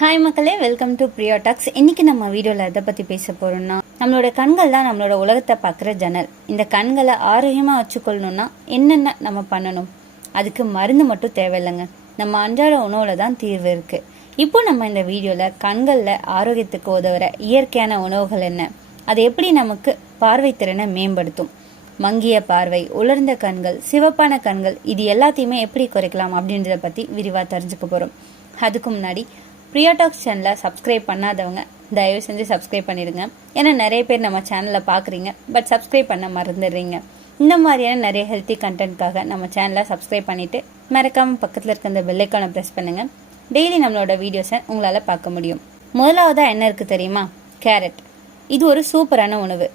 Hi மக்களே, welcome to Priya tax. இன்னைக்கு நம்ம வீடியோவில் எதை பற்றி பேச போகிறோம்னா, நம்மளோட கண்கள் தான் நம்மளோட உலகத்தை பார்க்குற ஜன்னல். இந்த கண்களை ஆரோக்கியமாக வச்சுக்கொள்ளணும்னா என்னென்ன நம்ம பண்ணணும்? அதுக்கு மருந்து மட்டும் தேவையில்லைங்க, நம்ம அன்றாட உணவில் தான் தீர்வு இருக்குது. இப்போ நம்ம இந்த வீடியோவில் கண்களில் ஆரோக்கியத்துக்கு உதவுற இயற்கையான உணவுகள் என்ன, அது எப்படி நமக்கு பார்வை திறனை மேம்படுத்தும், மங்கிய பார்வை, உலர்ந்த கண்கள், சிவப்பான கண்கள், இது எல்லாத்தையுமே எப்படி குறைக்கலாம் அப்படின்றத பற்றி விரிவாக தெரிஞ்சுக்க போகிறோம். அதுக்கு முன்னாடி பிரியா டாக்ஸ் சேனலை சப்ஸ்கிரைப் பண்ணாதவங்க தயவு செஞ்சு சப்ஸ்கிரைப் பண்ணிடுங்க. ஏன்னா நிறைய பேர் நம்ம சேனலை பார்க்குறீங்க, பட் சப்ஸ்கிரைப் பண்ண மறந்துடுறீங்க. இந்த மாதிரியான நிறைய ஹெல்த்தி கண்டென்ட்காக நம்ம சேனலை சப்ஸ்கிரைப் பண்ணிவிட்டு மறக்காமல் பக்கத்தில் இருக்க அந்த பெல் ஐக்கானை ப்ரெஸ் பண்ணுங்கள். டெய்லி நம்மளோட வீடியோஸை உங்களால் பார்க்க முடியும். முதலாவதாக என்ன இருக்குது தெரியுமா? கேரட். இது ஒரு சூப்பரான உணவு.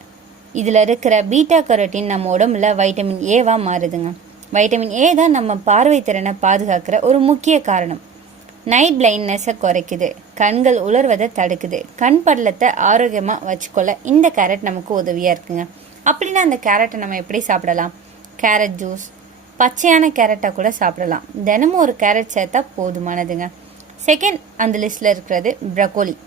இதில் இருக்கிற பீட்டா கரோட்டின் நம்ம உடம்புல வைட்டமின் ஏவா மாறுதுங்க. வைட்டமின் ஏ தான் நம்ம பார்வை திறனை பாதுகாக்கிற ஒரு முக்கிய காரணம். நைட் பிளைண்ட்னஸை குறைக்குது, கண்கள் உலர்வதை தடுக்குது, கண் படலத்தை ஆரோக்கியமாக வச்சுக்கொள்ள இந்த கேரட் நமக்கு உதவியாக இருக்குங்க. அப்படின்னா அந்த கேரட்டை நம்ம எப்படி சாப்பிடலாம்? கேரட் ஜூஸ், பச்சையான கேரட்டை கூட சாப்பிடலாம். தினமும் ஒரு கேரட் சேர்த்தா போதுமானதுங்க. செகண்ட் அந்த லிஸ்ட்டில் இருக்கிறது ப்ரக்கோலி.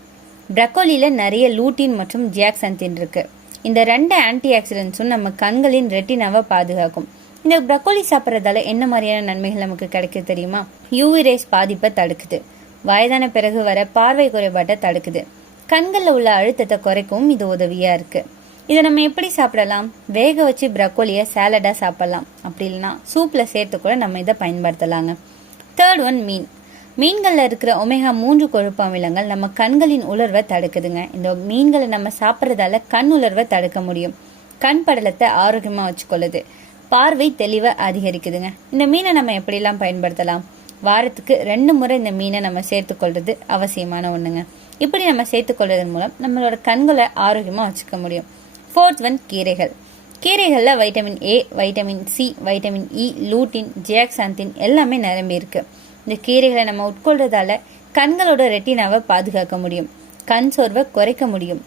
ப்ரக்கோலியில் நிறைய லூட்டின் மற்றும் ஜியாக்சந்தின் இருக்கு. இந்த 2 ஆன்டி ஆக்சிடென்ட்ஸும் நம்ம கண்களின் ரெட்டினாவை பாதுகாக்கும். இந்த ப்ரக்கோலி சாப்பிட்றதால என்ன மாதிரியான நன்மைகள் நமக்கு கிடைக்க தெரியுமா? யூவி ரேஸ் பாதிப்பை தடுக்குது, வயதான பிறகு வர பார்வை குறைபாட்டை தடுக்குது, கண்களில் உள்ள அழுத்தத்தை குறைக்கவும் இது உதவியா இருக்கு. இதை நம்ம எப்படி சாப்பிடலாம்? வேக வச்சு ப்ரக்கோலியை சாலடா சாப்பிடலாம், அப்படி இல்லைன்னா சூப்ல சேர்த்து கூட நம்ம இதை பயன்படுத்தலாங்க. தேர்ட் ஒன் மீன். மீன்களில் இருக்கிற ஒமேகா 3 கொழுப்பு அமிலங்கள் நம்ம கண்களின் உலர்வை தடுக்குதுங்க. இந்த மீன்களை நம்ம சாப்பிட்றதால கண் உலர்வை தடுக்க முடியும், கண் படலத்தை ஆரோக்கியமா வச்சுக்கொள்ளுது, பார்வை தெளிவை அதிகரிக்குதுங்க. இந்த மீனை நம்ம எப்படிலாம் பயன்படுத்தலாம்? வாரத்துக்கு 2 முறை இந்த மீனை நம்ம சேர்த்துக்கொள்றது அவசியமான ஒண்ணுங்க. இப்படி நம்ம சேர்த்துக்கொள்றதன் மூலம் நம்மளோட கண்களை ஆரோக்கியமா வச்சுக்க முடியும். ஃபோர்த் ஒன் கீரைகள். கீரைகள்ல vitamin A, vitamin C, vitamin E, lutein, zeaxanthin எல்லாமே நிரம்பி இருக்கு. இந்த கீரைகளை நம்ம உட்கொள்றதால கண்களோட ரெட்டினாவை பாதுகாக்க முடியும், கண் சோர்வை குறைக்க முடியும்,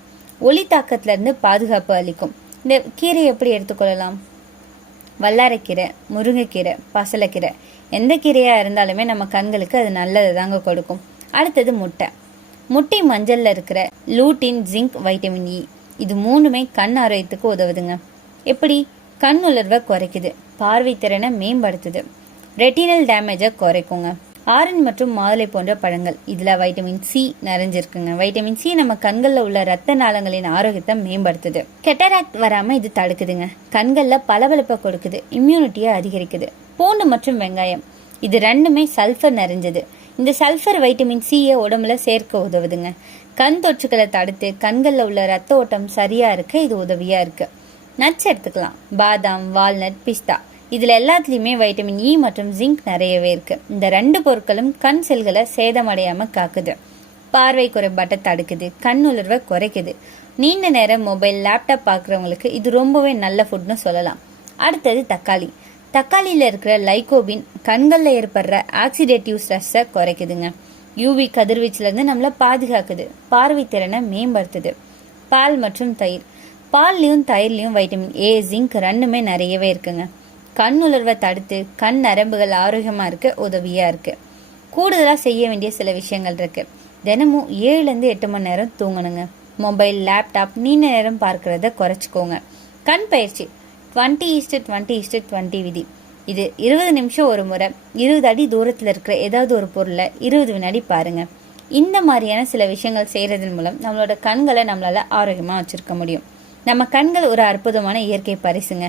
ஒளி தாக்கத்துல இருந்து பாதுகாப்பு அளிக்கும். இந்த கீரை எப்படி எடுத்துக்கொள்ளலாம்? வல்லாரைக்கீரை, முருங்கைக்கீரை, பசலைக்கீரை, எந்த கீரையா இருந்தாலுமே நம்ம கண்களுக்கு அது நல்லது தாங்க கொடுக்கும். அடுத்தது முட்டை. முட்டை மஞ்சள்ல இருக்கிற லூட்டின், ஜிங்க், வைட்டமின் இ, இது 3மே கண் ஆரோக்கியத்துக்கு உதவுதுங்க. எப்படி? கண் உலர்வை குறைக்குது, பார்வை திறனை மேம்படுத்துது, ரெட்டினல் டேமேஜை குறைக்குங்க. ஆரஞ்சு மற்றும் மாதுளை போன்ற பழங்கள், இதுல வைட்டமின் சி நிறைஞ்சிருக்குங்க. வைட்டமின் சி நம்ம கண்கள்ல உள்ள ரத்த நாளங்களின் ஆரோக்கியத்தை மேம்படுத்துது, கெட்டராக்ட் வராம இது தடுக்குதுங்க. கண்கள்ல பளபளப்பை கொடுக்குது, இம்யூனிட்டியை அதிகரிக்குது. பூண்டு மற்றும் வெங்காயம், இது 2மே சல்ஃபர் நிறைஞ்சது. இந்த சல்ஃபர் வைட்டமின் சியை உடம்புல சேர்க்க உதவுதுங்க. கண் தொற்றுக்களை தடுத்து கண்கள்ல உள்ள ரத்த ஓட்டம் சரியா இருக்க இது உதவியா இருக்கு. நட்ஸ் எடுத்துக்கலாம். பாதாம், வால்நட், பிஸ்தா, இதுல எல்லாத்துலயுமே வைட்டமின் இ மற்றும் ஜிங்க் நிறையவே இருக்கு. இந்த 2 பொருட்களும் கண் செல்களை சேதமடையாம காக்குது, பார்வை குறைபாட்டை தடுக்குது, கண் உலர்வை குறைக்குது. நீண்ட நேரம் மொபைல், லேப்டாப் பார்க்குறவங்களுக்கு இது ரொம்பவே நல்ல ஃபுட்னு சொல்லலாம். அடுத்தது தக்காளி. தக்காளியில இருக்கிற லைகோபின் கண்கள்ல ஏற்படுற ஆக்சிடேட்டிவ் ஸ்ட்ரெஸ்ஸை குறைக்குதுங்க. யூவி கதிர்வீச்சுல இருந்து நம்மளை பாதுகாக்குது, பார்வை திறனை மேம்படுத்துது. பால் மற்றும் தயிர். பால்லையும் தயிர்லையும் வைட்டமின் ஏ, ஜிங்க் 2மே நிறையவே இருக்குங்க. கண் உலர்வை தடுத்து கண் நரம்புகள் ஆரோக்கியமா இருக்க உதவியா இருக்கு. கூடுதலா செய்ய வேண்டிய சில விஷயங்கள் இருக்கு. தினமும் 7 to 8 மணி நேரம் தூங்கணுங்க. மொபைல், லேப்டாப் நீண்ட நேரம் பார்க்கறத குறைச்சிக்கோங்க. கண் பயிற்சி 20:20:20 விதி. இது 20 நிமிஷம் ஒரு முறை, 20 அடி தூரத்துல இருக்கிற ஏதாவது ஒரு பொருளை 20 வினாடி பாருங்க. இந்த மாதிரியான சில விஷயங்கள் செய்யறதன் மூலம் நம்மளோட கண்களை நம்மளால ஆரோக்கியமா வச்சிருக்க முடியும். நம்ம கண்கள் ஒரு அற்புதமான இயற்கை பரிசுங்க.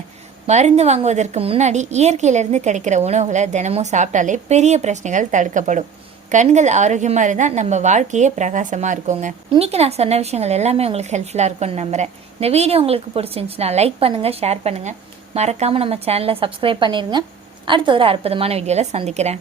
மருந்து வாங்குவதற்கு முன்னாடி இயற்கையிலிருந்து கிடைக்கிற உணவுகளை தினமும் சாப்பிட்டாலே பெரிய பிரச்சனைகள் தடுக்கப்படும். கண்கள் ஆரோக்கியமா இருந்தா நம்ம வாழ்க்கையே பிரகாசமா இருக்குங்க. இன்னைக்கு நான் சொன்ன விஷயங்கள் எல்லாமே உங்களுக்கு ஹெல்ப்ஃபுல்லா இருக்கும்னு நம்புறேன். இந்த வீடியோ உங்களுக்கு பிடிச்சிருந்துச்சுன்னா லைக் பண்ணுங்க, ஷேர் பண்ணுங்க, மறக்காம நம்ம சேனலை சப்ஸ்கிரைப் பண்ணிருங்க. அடுத்த ஒரு அற்புதமான வீடியோல சந்திக்கிறேன்.